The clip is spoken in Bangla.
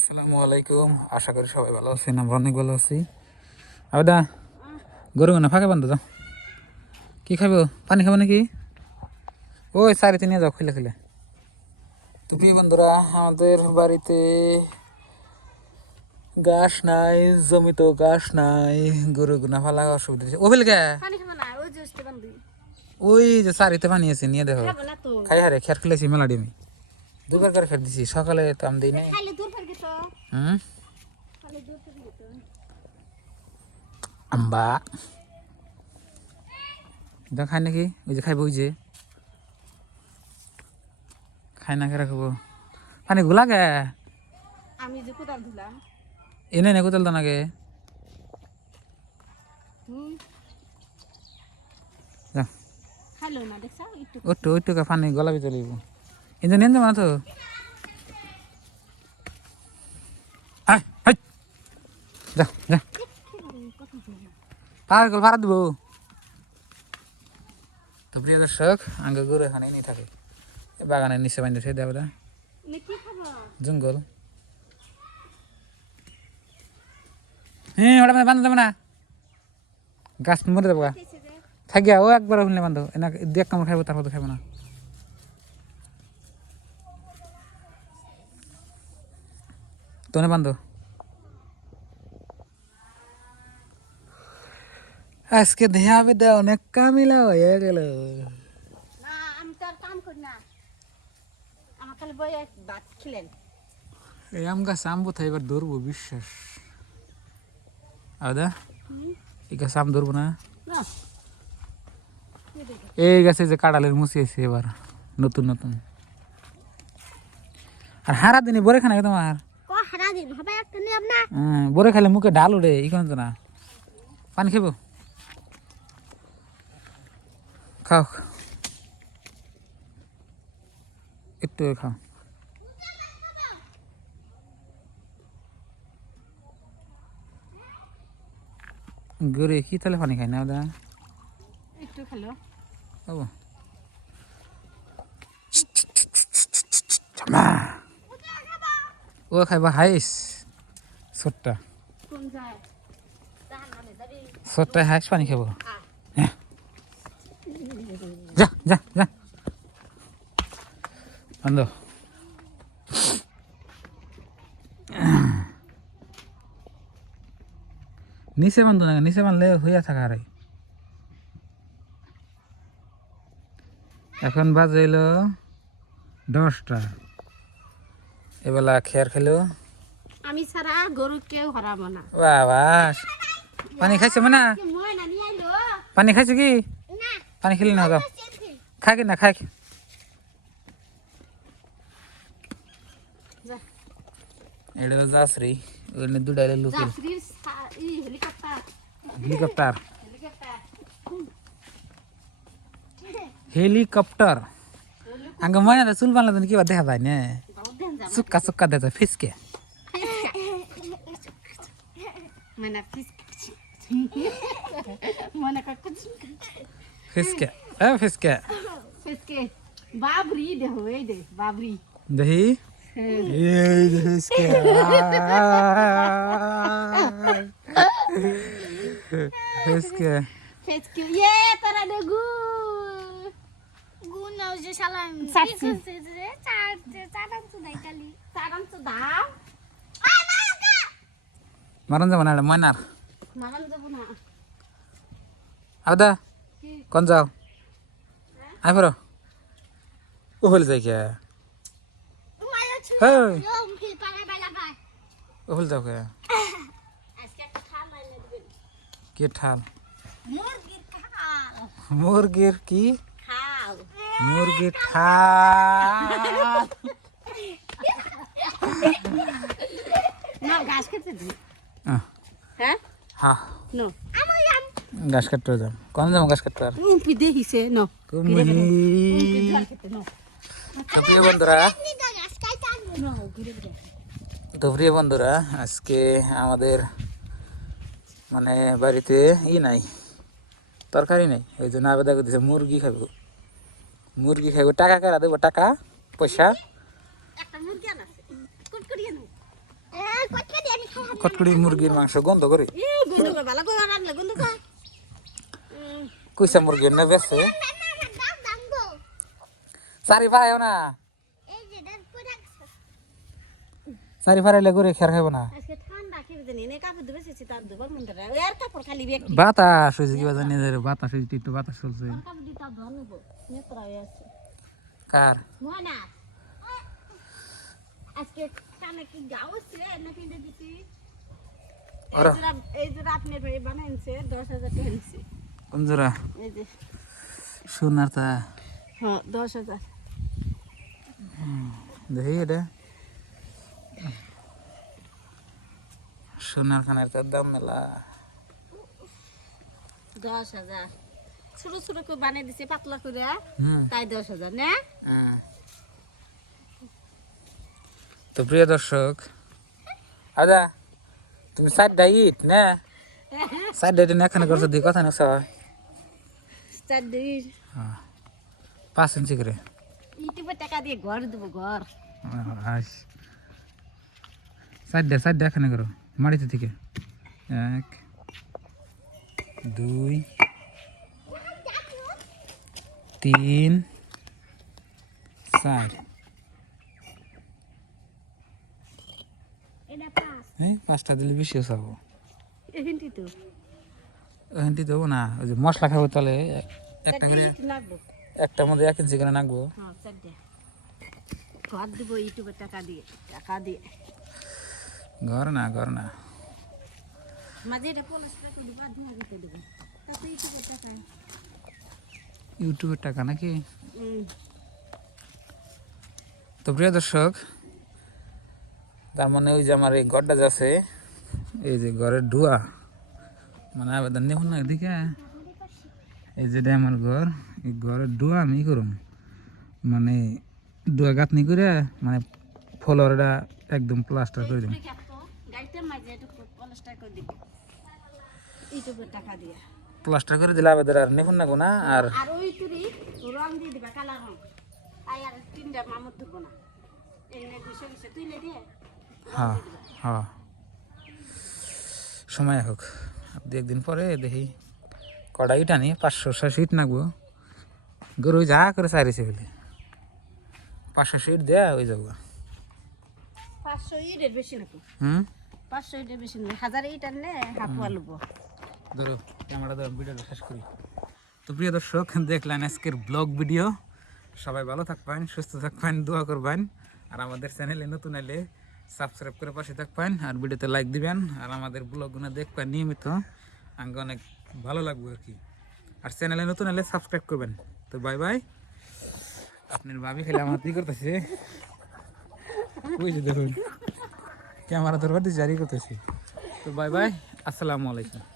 আসসালামু আলাইকুম। আশা করি সবাই ভালো আছেন আমরা অনেক ভালো আছি। আবেদা গরু না ফাঁকা বান্ধব যাও। কি খাব পানি খাব নাকি? ওই সারিতে নিয়ে যাও খুলে খুলে। তো প্রিয় বন্ধুরা আমাদের বাড়িতে ঘাস নাই জমিতেও ঘাস নাই গরু গুনা ফালা অসুবিধা হচ্ছে ওবেল কে? পানি খাব না ওই বান্ধি যে সারিতে পানি আছে নিয়ে দেখো। না খাই হারে খেয়ার খুলেছি মেলা ডিমি। দুবার করে খের দিছি সকালে তো আমি দিই নাই। পারবি আম্বা। যা খায় নাকি? ওই যে খাইব ওই যে। খাই না কে রাখব পানি গুলা গে আমি যে কোদাল ধুলাম। এনে নে কোতাল নাগে হুম। যা। খাইলো না দেখছ ওটু ওইটু পানি গলা ভিতরে কিন্তু নেন যাব না তো। যা যা। পার গল ভাড়া দিব। তো প্রিয় দর্শক আগে গরু এখানে নিয়ে থাকে। বাগানের নিচে বাইন্দে সেই দেবো জঙ্গল। হ্যাঁ ওটা বান্ধব যাবে না। গাছ মরে যে। থাকিয়া ও একবার হইলে বান্ধব। এনা দেখ কামড় খাইবো তারপর তো খাইবো না। তোনে বান্ধব। আজকে দেহা বেদা অনেক কামিলা হয়ে গেল। না আমি তো আর কাম করি না। আমার খালি বই ভাত খেলেন। এই আম গাছ আম বোধ এবার ধরবো বিশ্বাস। আদা এই গাছ আম ধরবো না? এই গাছে যে কাঁড়ালের মুসি আছে এবার নতুন নতুন। আর হারা দিনে বরে খানা তোমার? হারা দিন? হবে একটা নিয়ম না? বরে খালে মুখে ডাল উঠে ইখন তো না? পানি খাব? খাও। একটু খাও। গরে কি তাহলে পানি খাই না ওদা একটু খেলো। ও। ও খাইবা হাইস? ছোট্টা কোন যায়? জাহান নামে যাবি ছোট্টা হাইস পানি খাব। যা যা যা। বন্ধ নিচে বান্ধব না নিচে বানলে হইয়া থাকা আর এখন বাজে এলো দশটা। এবেলা খেয়ার খেলো। আমি ছাড়া গরু কেউ হারাবো না। বাবা পানি খাইছে মানে? না পানি খাইছে কি? না পানি খেলি না দাও খাই কি না খাই কি? যা এটা যাসরি ওখানে দুটাইলে লুকিল যাত্রীর সা- ই হেলিকপ্টার হেলিকপ্টার হেলিকপ্টার হেলিকপ্টার আঙ্গ ময়না চুল বানলে তো কিবা দেখা যায় না বাবু দেন যা চুক্কা চুক্কা দেয় ফিসকে মানে ফিস মানে কাকু ফিসকে এ ফিসকে ফিসকে বাবরি দে হই দে বাবরি দেখি এই যে ফিসকে ফিসকে ফিসকে ইয়ে তোরা দে গু গুণ যে শালাম সাতশো। যে চার চারাম তো কোন যাও? আই ফেরো ও হলে যাই কে? হ্যাঁ ও হলে যাও কে? কে ঠাল মুরগির কি? খাল মুরগির ঠাল না ঘাস খেতে হ্যাঁ? হা। নো। গাছ কাটতে যাম। কোন যাম গাছ কাটতে আর? উম্পি দেখিছে নো। উম্পি কুমিহি তো প্রিয় বন্ধুরা তো প্রিয় বন্ধুরা আজকে আমাদের মানে বাড়িতে ই নাই তরকারি নাই ওই জন্য আবেদা করতেছে মুরগি খাব। মুরগি খাইবো টাকা কারা দেবো? টাকা? পয়সা? একটা মুরগি আনাছে কুটকুড়িয়ে নো কটকটি মুরগির মাংস গন্ধ করে ই গন্ধ করে ভালো করে রান্না গন্ধ করে কইসা মুরগির না বেছে। না না না। যে রাখছো ফারাইলে করে খেয়ার খাইব না। কি বাতাস হয়েছে কিবা জানি যে বাতাস হয়েছে একটু বাতাস চলছে। কার? আজকে কানে কি গাও আছে না কিনে দিছি এই আপনার ভাই বানাইছে, দশ হাজার টাকা কোন জোড়া সোনার তা। হ্যাঁ দশ হাজার। দেখি এটা। সোনার খানের তার দাম মেলা। দশ হাজার। ছোট ছোট করে বানিয়ে দিছে পাতলা করে তাই দশ হাজার না? হ্যাঁ। তো প্রিয় দর্শক আদা তুমি সাইডটা ইট না? সাইডটা ইট না এখানে করছ দিয়ে কথা না সবাই। চার দুই হ্যাঁ। পাঁচ ইঞ্চি করে। ইউটিউবে টাকা দিয়ে ঘর দেবো ঘর। আস সাইডটা সাইডটা এখানে করো মাটিতে থেকে। এক দুই তিন চার। পাঁচটা দিলে বেশি চাবো। এখানটি এখানটি দেবো না ওই যে মশলা খাব তাহলে একটা করে চারটে মধ্যে এক ইঞ্চি করে নাকবো। হ্যাঁ ঘর না ঘর না। ইউটিউবের টাকা। নাকি? তো প্রিয় দর্শক তার মানে ওই যে আমার এই ঘরটা যাচ্ছে এই যে ঘরের ডুয়া মানে আবেদন নেব না, এদিকে এই যেটা আমার ঘর, এই ঘরের ডুয়া আমি করুম। মানে ডুয়া গাঁথনি করে মানে ফ্লোরটা একদম প্লাস্টার করে দিয়ে প্লাস্টার করে দিলে আবেদন আর নেব না না আর আর হ্যাঁ হ্যাঁ। সময় হোক। দু একদিন পরে দেখি কড়াই টানি পাঁচশো ছয়শো ইট নাকবো। গরু যা করে সারিছে বলে। পাঁচশো ইট দেয়া হয়ে যাব। পাঁচশো ইটের বেশি নাকি হুম? পাঁচশো ইটের বেশি না হাজার ইট আনলে হাফুয়া লুবো ধরো ক্যামেরা ধরো ভিডিওটা শেষ করি। তো প্রিয় দর্শক দেখলেন আজকের ব্লগ ভিডিও। সবাই ভালো থাকবেন সুস্থ থাকবেন দোয়া করবেন। আর আমাদের চ্যানেলে নতুন এলে সাবস্ক্রাইব করে পাশে থাকবেন আর ভিডিওতে লাইক দিবেন। আর আমাদের ব্লগগুলো দেখবেন নিয়মিত। আমাকে অনেক ভালো লাগবে আর কি। আর চ্যানেলে নতুন এলে সাবস্ক্রাইব করবেন। তো বাই বাই আপনার ভাবি খেলে আমার কি করতেছে। বুঝে ধরুন ক্যামেরা ধরবার দিয়ে জারি করতেছি। তো বাই বাই আসসালামু আলাইকুম।